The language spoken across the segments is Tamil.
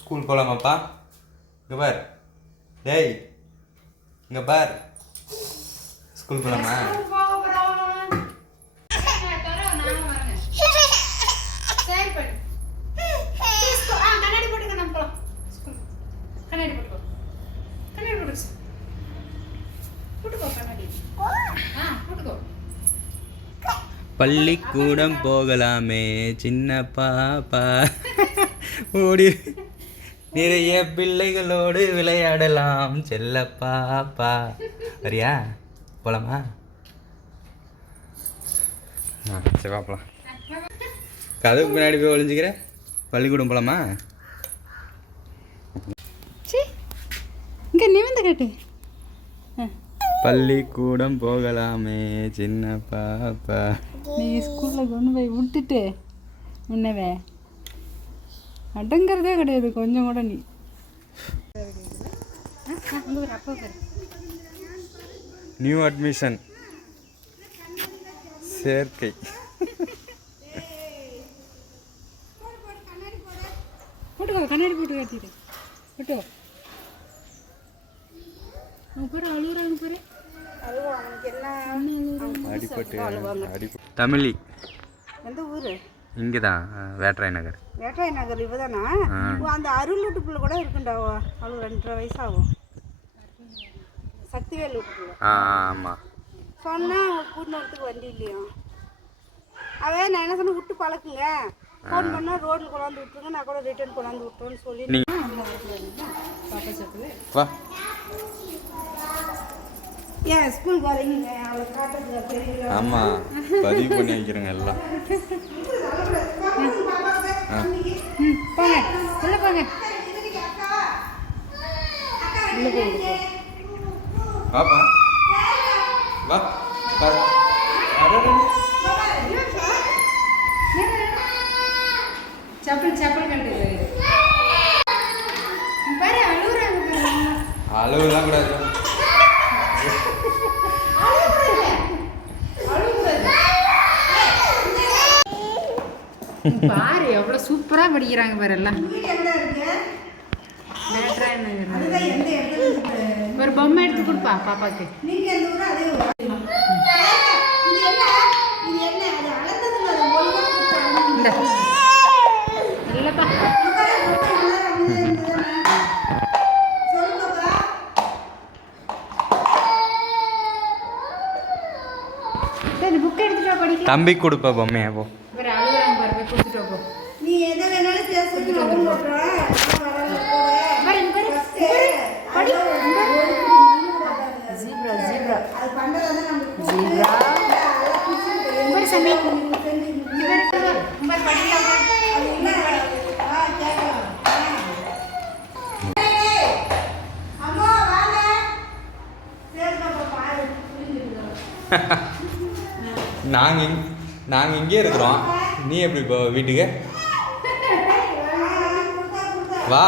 ஸ்கூல் போகலாமாப்பா இங்கே பார் டேய் இங்கே பார் ஸ்கூல் போகலாமா பள்ளிக்கூடம் போகலாமே சின்ன பாப்பா. ஓடி. நிறைய பிள்ளைகளோடு விளையாடலாம். செல்ல பாப்பா வரியா? போலாமா? சரி பார்க்கலாம் கதவுக்கு பின்னாடி போய் ஒளிஞ்சுக்கிற? பள்ளிக்கூடம் போலாமா? இங்கே நிமிந்து கட்டு. பள்ளிக்கூடம் போகலாமே சின்ன பாப்பா நீ ஸ்கூலில் கொண்டு போய் விட்டுட்டு முன்னவே. அடங்கிறதே கிடையாது கொஞ்சம் கூட நீ. அப்போ நியூ அட்மிஷன் சேர்க்கை. போட்டுக்கோ கண்ணாடி போட்டு கட்டிடு. போட்டு. அடிப்பட்டு தமிழி. எந்த ஊர்? இங்கே தான் வேட்ராய் நகர். வேட்டாய் நகர் இவதானா. அந்த அருள் வீட்டுக்குள்ள கூட இருக்குண்டா அவளுக்கு ரெண்டரை வயசாகும். சக்திவேல் வீட்டுக்குள்ள ஆ ஆமாம் சொன்னா கூட்டின்னு வரத்துக்கு வண்டி இல்லையா? அவன் நான் என்ன சொன்ன விட்டு பழக்குங்க. ஃபோன் பண்ணா ரோட்ல கொண்டாந்து விட்டுருங்க நான் கூட ரிட்டர்ன் கொண்டாந்து விட்டுருன்னு சொல்லி நீ வா. ஏன் ஸ்கூல் வரீங்க அவளை காட்டுறதுக்கு தெரியல. ஆமாம் பதிவு பண்ணி வைக்கிறேங்க எல்லாம். ம் போங்க. உள்ள போங்க. உள்ள போங்க வா. செப்பல் செப்பல் பாரு அழுகுறாங்க கூடாது. பாரு எவ்வளோ சூப்பராக படிக்கிறாங்க பாரு எல்லாம் ஒரு பொம்மை எடுத்து கொடுப்பா பாப்பாக்கு. இல்லைப்பா தம்பி கொடுப்ப பொம்மையாவோ ஊர் இது என்ன இது என்ன அது அளந்ததுங்க அது ஒழுங்கா கொடுத்தாங்க இந்த இல்லைப்பா சொல்லுங்கப்பா சரி புக் எடுத்துட்டா படிக்க தம்பி கொடுப்ப பொம்மையா போ பாரு அழுகுறாங்க பாரு போய் கொடுத்துட்டு போ நீ எதை வேணாலும் பேசுறது நான் போட்டுறேன் நான் வரல கூட பாரு இங்க பாரு First, படி ஜீப்ரா ஜீப்ரா அது பண்றதால நமக்கு ஜீப்ரா பாரு சாமி இங்க பாரு இங்க பாரு படிக்கலாம் பாரு. அது என்ன ஆ கேட்கலாம் அம்மா வாங்க சரி பாப்பா பாரு சாமி நாங்கள் இங் நாங்கள் இங்கே இருக்கிறோம். நீ எப்படி இப்போ வீட்டுக்கு? வா.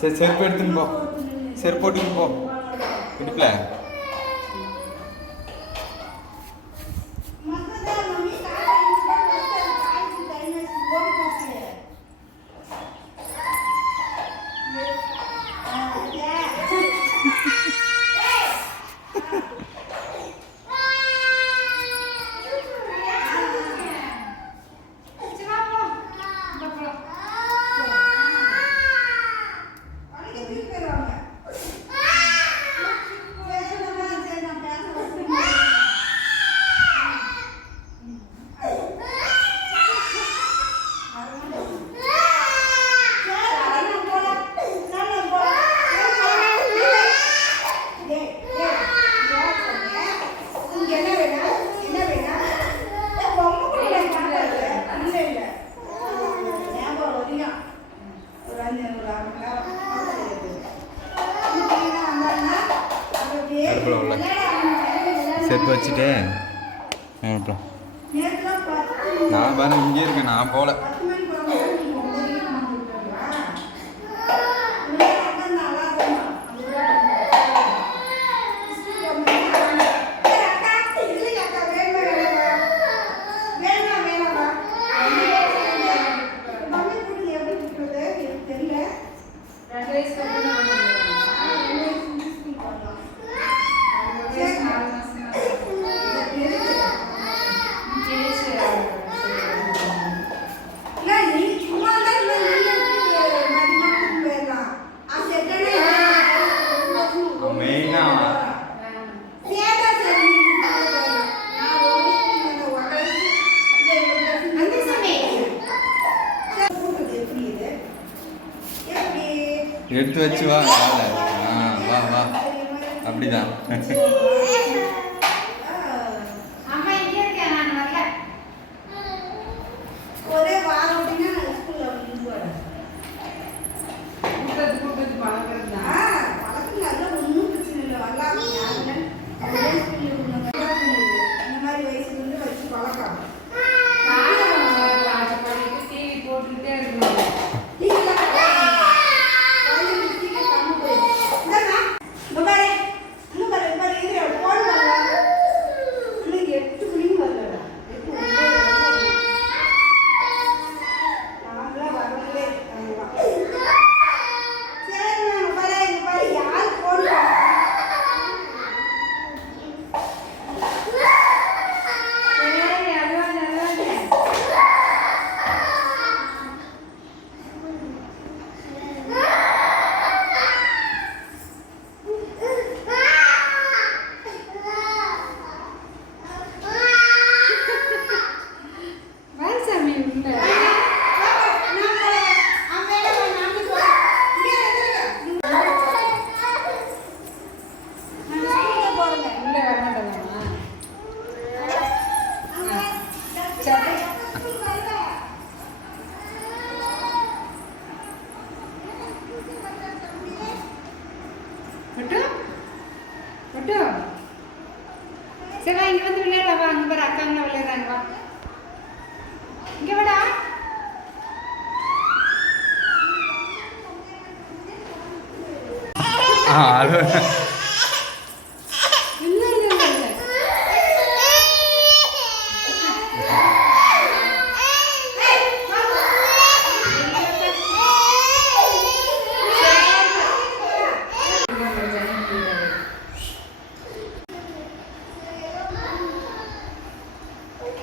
சரி செருப்பு எடுத்துன்னு போ. செருப்பு போட்டுன்னு போ. இடுப்பில் இங்கே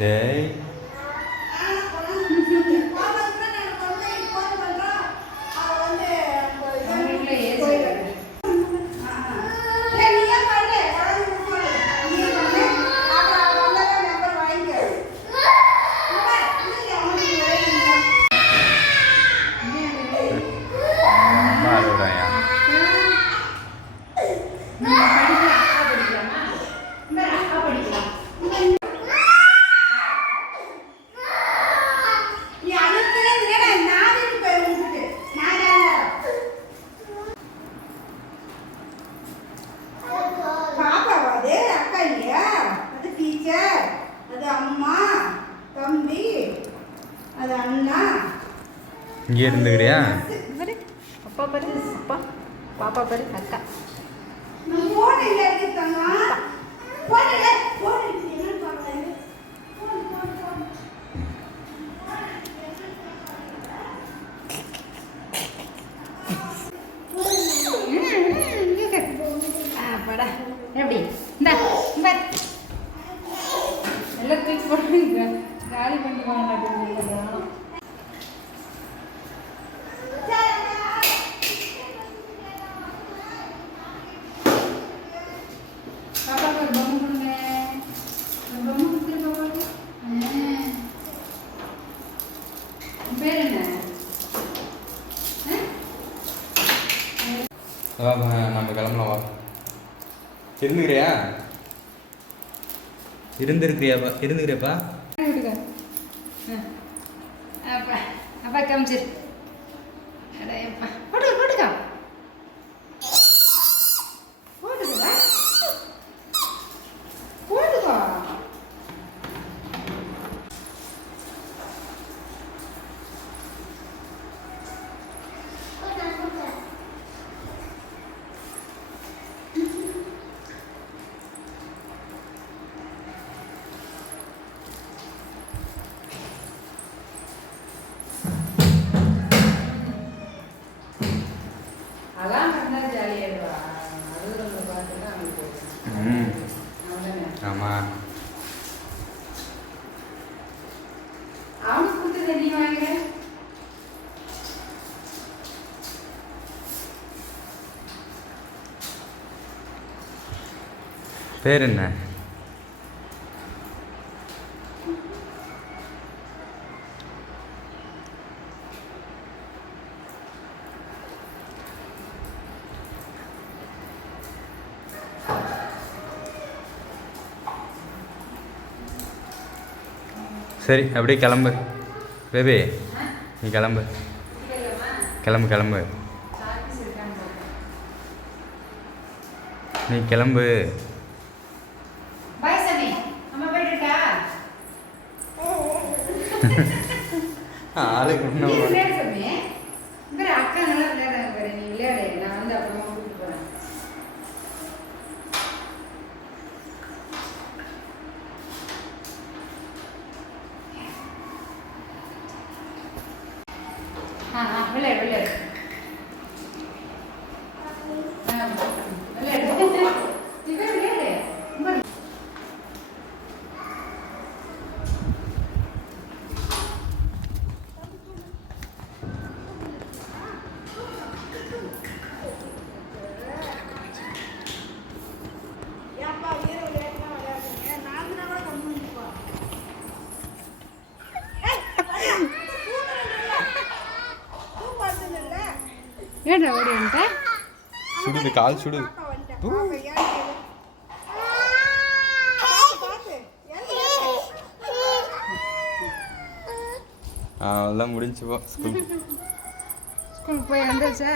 Okay. வாடா எப்படி இந்த இருந்துக்கிறியா? இருந்திருக்கிறியாப்பா இருந்துக்கிறியாப்பா? அப்பா அப்பா காமிச்சிரு. ம் ஆமாம் அவனுக்கு பேர் என்ன? சரி அப்படியே கிளம்பு. பேபி நீ கிளம்பு. கிளம்பு கிளம்பு. நீ கிளம்பு. ஆளுக்கு சுடுது கால் சுடுது அதெல்லாம் முடிஞ்சு போ ஸ்கூல் ஸ்கூலுக்கு போய் வந்தாச்சா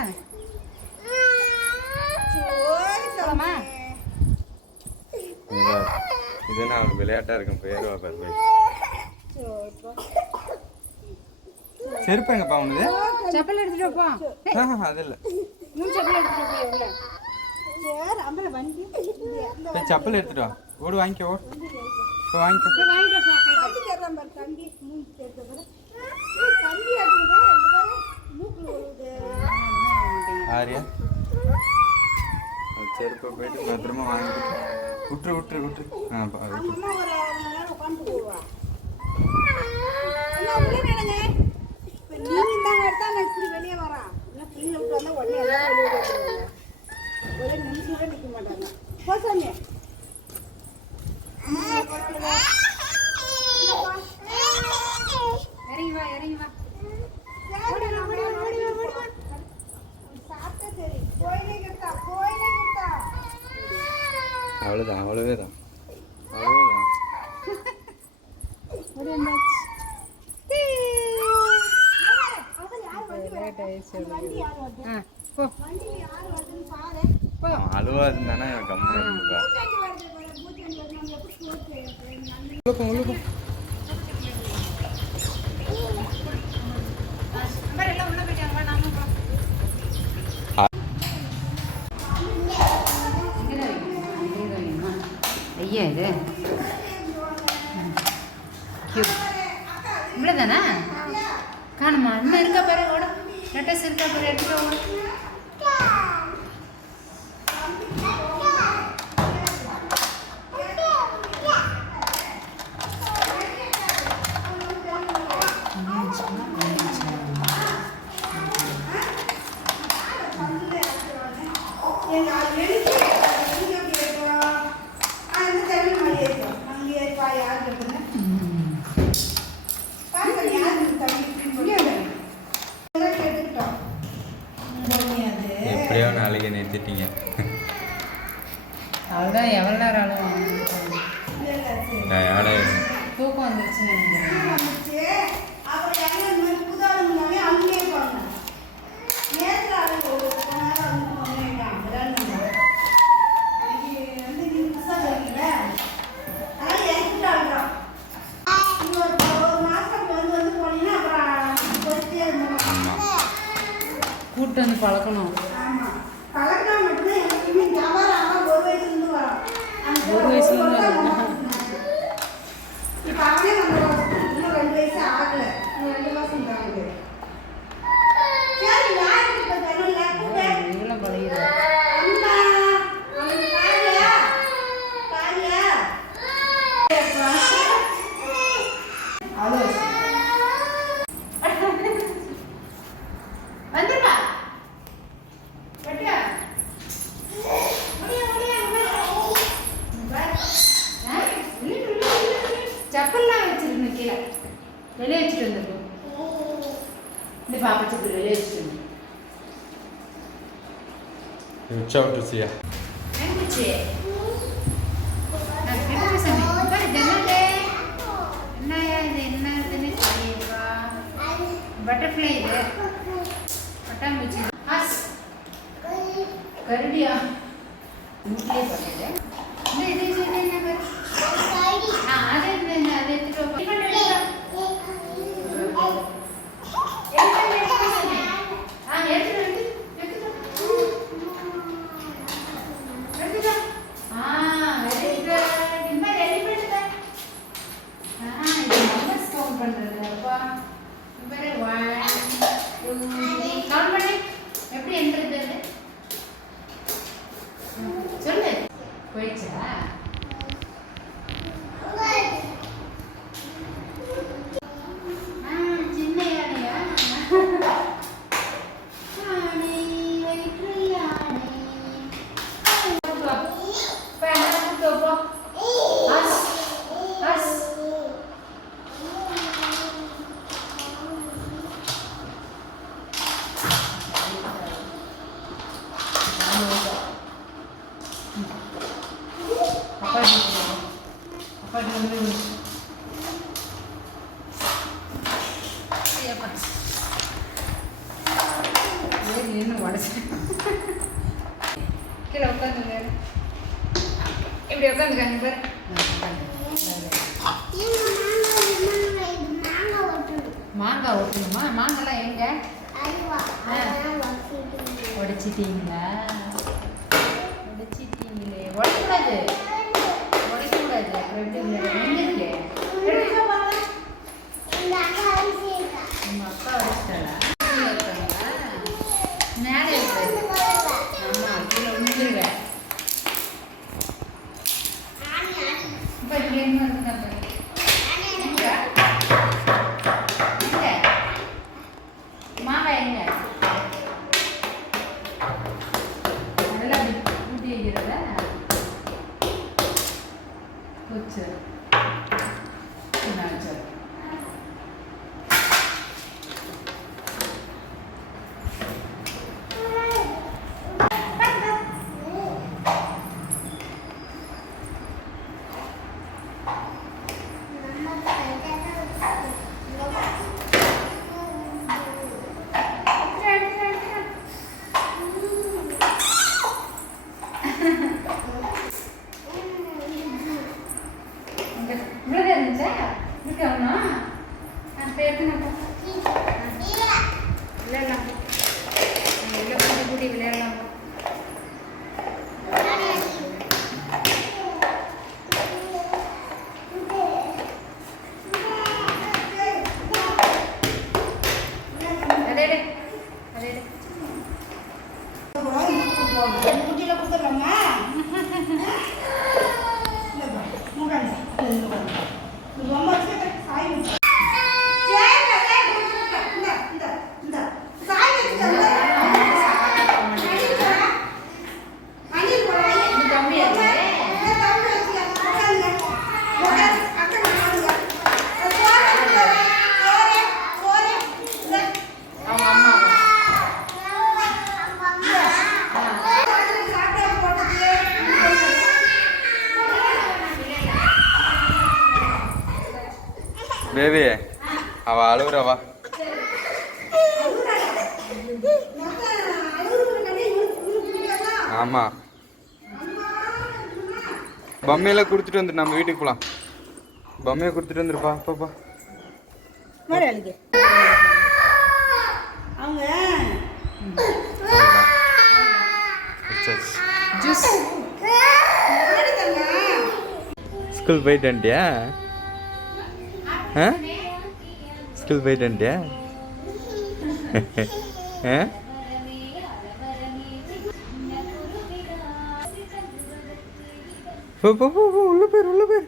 இது நான் விளையாட்டா இருக்கும்? பேருவா பாரு போய். செருப்பு எங்கப்பா உனது? செப்பல் எடுத்துட்டு போ அது இல்லை. செப்பல் எடுத்துட்டு போய் உள்ள போய் செப்பல் எடுத்துட்டு வா. ஓடு வாங்கிக்கோ ஓடு. வாங்கிக்கோ. போ அக்கா. ஆரியா. செருப்பை போயிட்டு பத்திரமா வாங்கிட்டு விட்டுரு விட்டுரு விட்டுரு ஆ பா, விட்டுரு. வெளியே வரான் பிள்ளைங்க விட்டு வந்தா உடனே எல்லாம் வெளியே வருவாங்க ஒரே நிமிஷம் கூட நிற்க மாட்டாங்க போ சாமி இறங்கி வா இறங்கி வா அவ்வளோதான் அவ்வளோவே தான் அவ்வளோதான் ஓடி வந்தாச்சு அவன் யார் வண்டி லேட் ஆயிடுச்சு வண்டி யார் வருது ஆ போ. வண்டி யார் வருதுன்னு பாரு போ அழுவாதுன்னு தானே கம்மி இருப்பா பூச்சாண்டி வருது. sia. Eccoci. பட்டர்ஃப்ளை இது பட்டாம்பூச்சி கரடியா வீட்லேயே உடச்சேன் கீழே உட்காந்துங்க இப்படி உட்காந்துக்காங்க பேர். மாங்காய் ஓட்டணுமா மாங்காய்லாம் எங்க? உடைச்சிட்டீங்களா? உடைச்சிட்டீங்களே. உடைக்கூடாது உடைக்கூடாது அப்புறம் எப்படி இல்லை அக்கா உடைச்சிட்டாளா? ಬಂದ್ಬಿಡಿ ஆமாம் பொம்மையெல்லாம் கொடுத்துட்டு வந்துட்டு நம்ம வீட்டுக்கு போகலாம் பொம்மையை கொடுத்துட்டு வந்துருப்பா பாப்பா அவங்க. ஜூஸ் ஸ்கூல் போயிட்டு ஆ? ஸ்கூல் போயிட்டு ஆ? உள்ள பேர் உள்ள பேர்